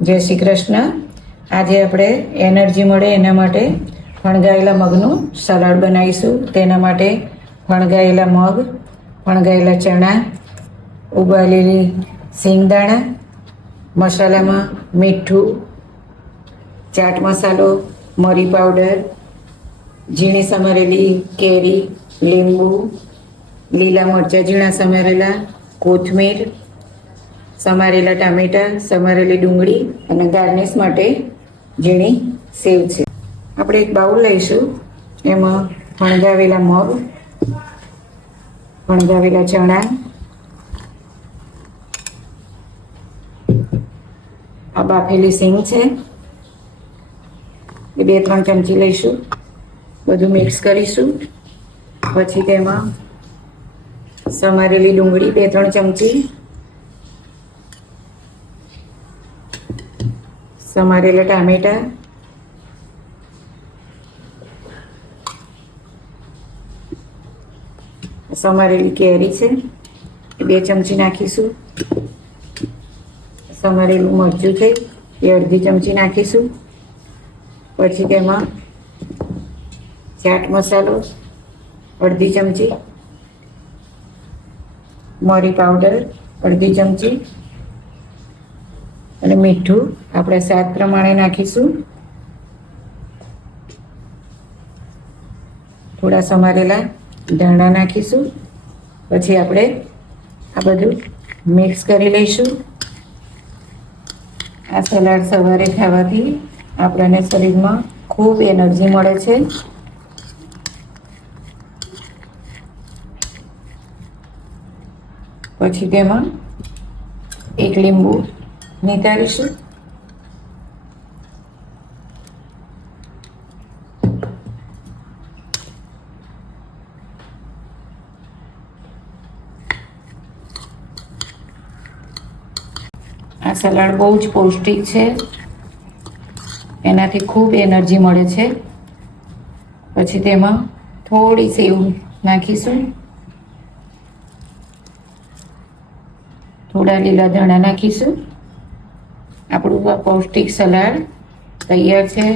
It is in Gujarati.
જય શ્રી કૃષ્ણ. આજે આપણે એનર્જી મળે એના માટે ફણગાયેલા મગનું સલાડ બનાવીશું. તેના માટે ફણગાયેલા મગ ફણગાયેલા ચણા, ઉબાલેલી સિંગદાણા મસાલામાં મીઠું, ચાટ મસાલો, મરી પાવડર, ઝીણી સમારેલી કેરી, લીંબુ, લીલા મરચાં, ઝીણા સમારેલા, કોથમીર સમારેલા ટામેટાં, સમારેલી ડુંગળી અને ગાર્નિશ માટે ઝીણી સેવ છે. આપણે એક બાઉલ લઈશું. એમાં ભણગાવેલા મગ, ભણગાવેલા ચણા, આ બાફેલી સિંગ છે. એ બે ત્રણ ચમચી લઈશું. બધું મિક્સ કરીશું. પછી તેમાં સમારેલી ડુંગળી બે ત્રણ ચમચી સમારેલા ટામેટા. સમારેલી કેરી છે બે ચમચી નાખીશું. સમારેલું મરચું છે, એ અડધી ચમચી નાખીશું. પછી તેમાં ચાટ મસાલો, અડધી ચમચી. મરી પાવડર, અડધી ચમચી. અને મીઠું આપણે સ્વાદ પ્રમાણે નાખીશું. થોડા સમારેલા ધાણા નાખીશું. પછી આપણે આ બધું મિક્સ કરી લઈશું. આ સલાડ સવારે ખાવાથી આપણને શરીરમાં ખૂબ એનર્જી મળે છે. પછી તેમાં એક લીંબુ નિતારીશું આ સલાડ બહુ જ પૌષ્ટિક છે. એનાથી ખૂબ એનર્જી મળે છે. પછી તેમાં થોડી સેવ નાખીશું. થોડા લીલા ધાણા નાખીશું. આપણું પૌષ્ટિક સલાડ તૈયાર છે.